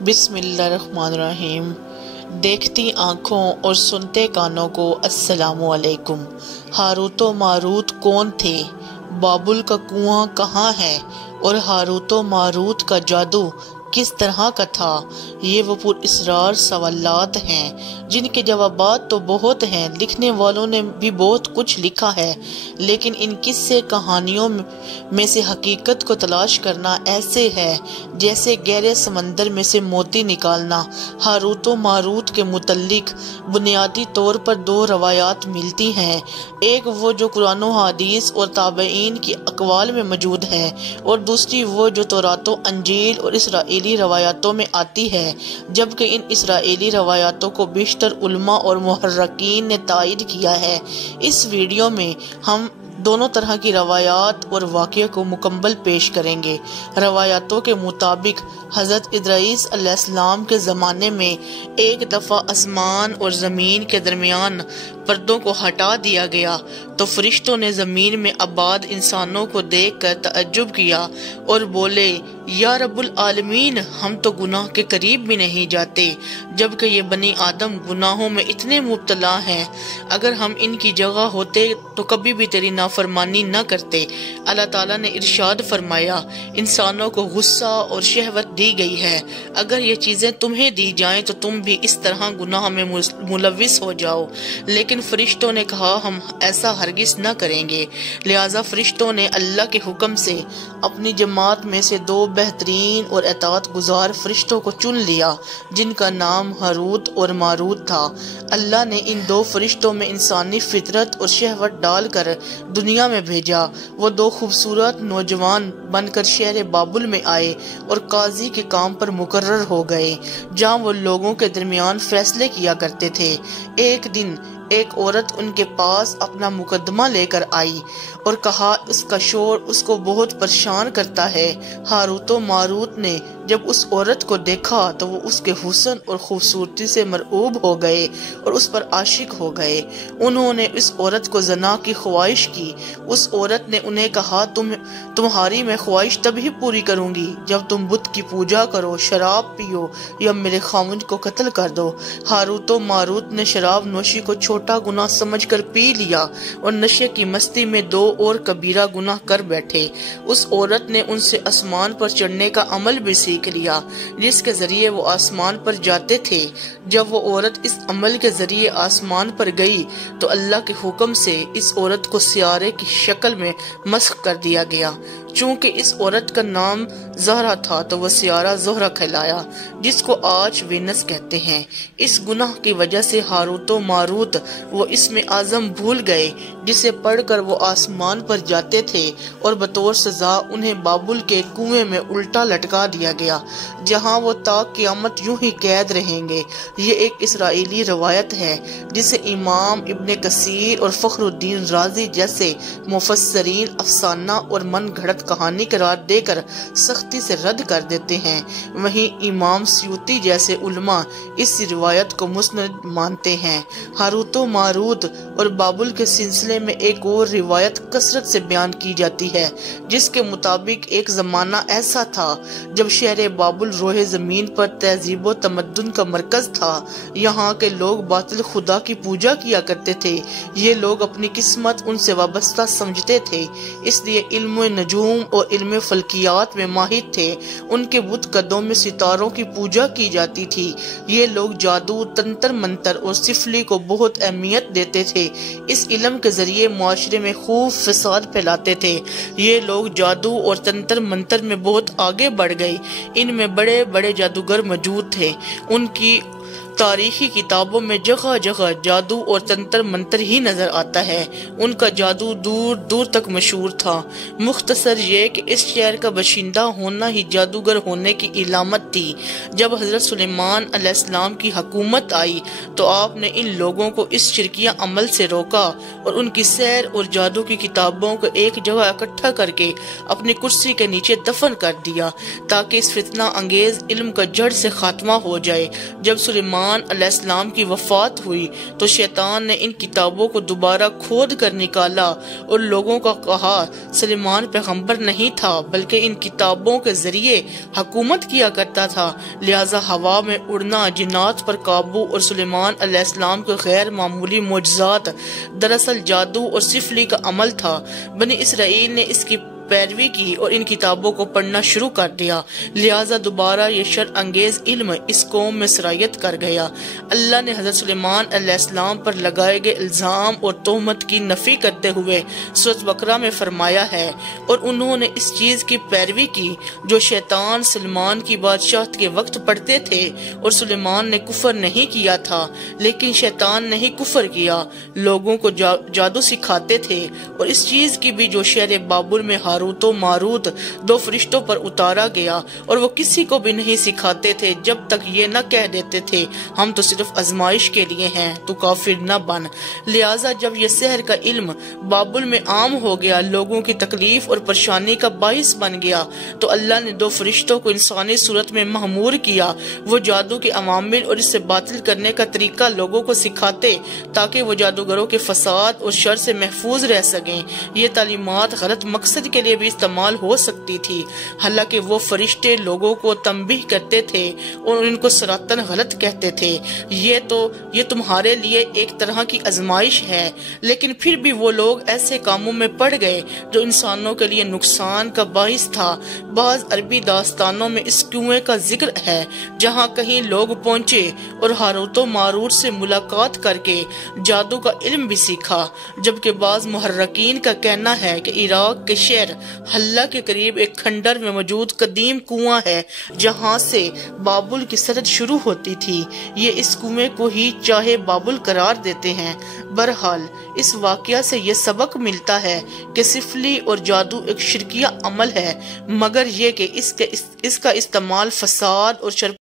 बिस्मिल्लाहिर्रहमानिर्रहीम। देखती आँखों और सुनते कानों को अस्सलामु अलैकुम। हारूतो मारूत कौन थे? बाबुल का कुआं कहाँ है? और हारूतो मारूत का जादू किस तरह का था? ये वो पुरअसरार सवालात हैं जिनके जवाबात तो बहुत हैं। लिखने वालों ने भी बहुत कुछ लिखा है, लेकिन इन किस्से कहानियों में से हकीकत को तलाश करना ऐसे है जैसे गहरे समंदर में से मोती निकालना। हारूतो मारूत के मुतल्लिक बुनियादी तौर पर दो रवायात मिलती हैं। एक वो जो कुरान व हदीस और ताबईन की अक़वाल में मौजूद है, और दूसरी वो जो तौरात व अंजील और इसराइली रवायातों में आती है। जबकि इन इसराइली रवायातों को बेशतर उलमा और मुहर्रिकीन ने तायद किया है। इस वीडियो में हम दोनों तरह की रवायात और वाक़या को मुकम्मल पेश करेंगे। रवायातों के मुताबिक हज़रत इदरीस अलैहिस्सलाम के ज़माने में एक दफ़ा आसमान और ज़मीन के दरमियान पर्दों को हटा दिया गया तो फरिश्तों ने ज़मीन में आबाद इंसानों को देखकर तअज्जुब किया और बोले, या रब्बुल आलमीन, हम तो गुनाह के करीब भी नहीं जाते, जबकि ये बनी आदम गुनाहों में इतने मुब्तला हैं। अगर हम इनकी जगह होते तो कभी भी तेरी नाफरमानी न करते। अल्लाह ताला ने इरशाद फरमाया, इंसानों को गुस्सा और शहवत दी गई है। अगर ये चीजें तुम्हें दी जाएं तो तुम भी इस तरह गुनाह में मुलविस हो जाओ। लेकिन फरिश्तों ने कहा, हम ऐसा हरगिज न करेंगे। लिहाजा फरिश्तों ने अल्लाह के हुक्म से अपनी जमात में से दो बेहतरीन और एतात गुजार फरिश्तों को चुन लिया, जिनका नाम हारूत और मारूत था। अल्लाह ने इन दो फरिश्तों में इंसानी फितरत और शहवत डालकर दुनिया में भेजा। वो दो खूबसूरत नौजवान बनकर शहर बाबुल में आए और काजी के काम पर मुकर्रर हो गए, जहाँ वो लोगों के दरमियान फैसले किया करते थे। एक दिन एक औरत उनके पास अपना मुकदमा लेकर आई और कहा, उसका शोर उसको बहुत परेशान करता है। हारूतो मारूत ने जब उस औरत को देखा तो वो उसके हुस्न और खूबसूरती से मरऊब हो गए और उस पर आशिक हो गए। उन्होंने इस औरत को जना की ख्वाहिश की। उस औरत ने उन्हें कहा, तुम्हारी मैं ख्वाहिश तभी पूरी करूंगी जब तुम बुत की पूजा करो, शराब पियो या मेरे खामुन को कत्ल कर दो। हारूतो मारूत ने शराब नोशी को छोटा गुनाह समझकर पी लिया और नशे की मस्ती में दो और कबीरा गुनाह कर बैठे। उस औरत ने उनसे आसमान पर चढ़ने का अमल भी सीख लिया, जिसके जरिए वो आसमान पर जाते थे। जब वो औरत इस अमल के जरिए आसमान पर गई तो अल्लाह के हुक्म से इस औरत को सियारे की शक्ल में मस्ख कर दिया गया। चूंकि इस औरत का नाम ज़हरा था तो वह सियारा ज़ोहरा कहलाया, जिसको आज वीनस कहते हैं। इस गुनाह की वजह से हारूतो मारूत वो इसमें आज़म भूल गए, जिसे पढ़कर वो आसमान पर जाते थे, और बतौर सजा उन्हें बाबुल के कुएं में उल्टा लटका दिया गया, जहां वो ताक क़यामत यूं ही कैद रहेंगे। ये एक इसराइली रवायत है जिसे इमाम इब्ने कसीर और फ़खरुद्दीन राज़ी जैसे मुफस्सरीन अफसाना और मन घड़त कहानी करार देकर सख्ती से रद्द कर देते हैं। वहीं इमाम स्यूती जैसे उलमा इस रिवायत को मुस्नद मानते हैं। हारूतो मारूत और बाबुल के सिलसिले में एक और रिवायत कसरत से बयान की जाती है, जिसके मुताबिक एक जमाना ऐसा था जब शहर बाबुल रोहे जमीन पर तहजीब व तमद्दुन का मरकज था। यहाँ के लोग बातिल खुदा की पूजा किया करते थे। ये लोग अपनी किस्मत उनसे वाबस्ता समझते थे, इसलिए इल्म नजूम और इल्म फल्कियात में माहिर थे। उनके बुत कदों में सितारों की पूजा की जाती थी। ये लोग जादू, तंत्र मंत्र और सिफली को बहुत अहमियत देते थे। इस इल्म के जरिए मुआशरे में खूब फसाद फैलाते थे। ये लोग जादू और तंत्र मंत्र में बहुत आगे बढ़ गए। इनमें बड़े बड़े जादूगर मौजूद थे। उनकी तारीखी किताबों में जगह जगह जादू और तंत्र मंत्र ही नजर आता है। उनका जादू दूर दूर तक मशहूर था। मुख्तसर ये कि इस शहर का बशिंदा होना ही जादूगर होने की इलामत थी। जब हजरत सुलेमान अलैहिस्सलाम की हुकूमत आई तो आपने इन लोगों को इस शिरकिया अमल से रोका और उनकी सैर और जादू की किताबों को एक जगह इकट्ठा करके अपनी कुर्सी के नीचे दफन कर दिया, ताकि इस फितना अंगेज इल्म का जड़ से खात्मा हो जाए। जब सुलेमान سلیمان علیہ السلام کی وفات ہوئی تو شیطان نے ان کتابوں کو دوبارہ کھود کر نکالا اور لوگوں کو کہا سلیمان پیغمبر نہیں تھا بلکہ ان کتابوں کے ذریعے حکومت کیا کرتا تھا، لہذا ہوا میں اڑنا، جنات پر قابو اور سلیمان علیہ السلام کے غیر معمولی معجزات دراصل جادو اور سفلی کا عمل تھا۔ بنی اسرائیل نے اس کی پیروی کی اور ان کتابوں کو پڑھنا شروع کر دیا، لہٰذا دوبارہ یہ شر انگیز علم اس قوم میں سرایت کر گیا۔ اللہ نے حضرت سلیمان علیہ السلام پر لگائے گئے الزام اور تہمت کی نفی کرتے ہوئے سورۃ بقرہ میں فرمایا ہے، اور انہوں نے اس چیز کی پیروی کی جو شیطان سلیمان کی بادشاہت کے وقت پڑھتے تھے، اور سلیمان نے کفر نہیں کیا تھا لیکن شیطان نے ہی کفر کیا، لوگوں کو جادو سکھاتے تھے، اور اس چیز کی بھی جو شہر بابل میں ہاروت و ماروت دو فرشتوں پر اتارا گیا، اور وہ کسی کو بھی نہیں سکھاتے تھے جب تک یہ نہ کہہ دیتے تھے ہم تو صرف آزمائش کے لیے ہیں، تو کافر نہ بن۔ لہٰذا جب یہ سحر کا علم بابل میں عام ہو گیا، لوگوں کی تکلیف اور پریشانی کا باعث بن گیا، تو اللہ نے دو فرشتوں کو انسانی صورت میں مأمور کیا، وہ جادو کے عوامل اور اس سے باطل کرنے کا طریقہ لوگوں کو سکھاتے تاکہ وہ جادوگروں کے فساد اور شر سے محفوظ رہ سکیں۔ یہ تعلیمات غلط مقصد کے لیے بھی استعمال ہو سکتی تھی، حالانکہ وہ فرشتے لوگوں کو تنبیہ کرتے تھے اور ان کو سراطن غلط کہتے تھے۔ یہ تمہارے لیے ایک طرح کی آزمائش ہے، لیکن پھر بھی وہ لوگ ایسے کاموں میں پڑ گئے جو انسانوں کے لیے نقصان کا باعث تھا۔ بعض عربی داستانوں میں اس کنویں کا ذکر ہے جہاں کہیں لوگ پہنچے اور ہاروت و ماروت سے ملاقات کر کے جادو کا علم بھی سیکھا، جبکہ بعض محرکین کا کہنا ہے کہ عراق کے شہر حلہ کے قریب ایک کھنڈر میں موجود قدیم کنواں ہے جہاں سے بابل کی سرحد شروع ہوتی تھی۔ یہ اس کنویں کو ہی چاہے بابل قرار دیتے ہیں۔ بہرحال اس واقعہ سے یہ سبق ملتا ہے کہ سفلی اور جادو ایک شرکیہ عمل ہے، مگر یہ کہ اس کا استعمال فساد اور شر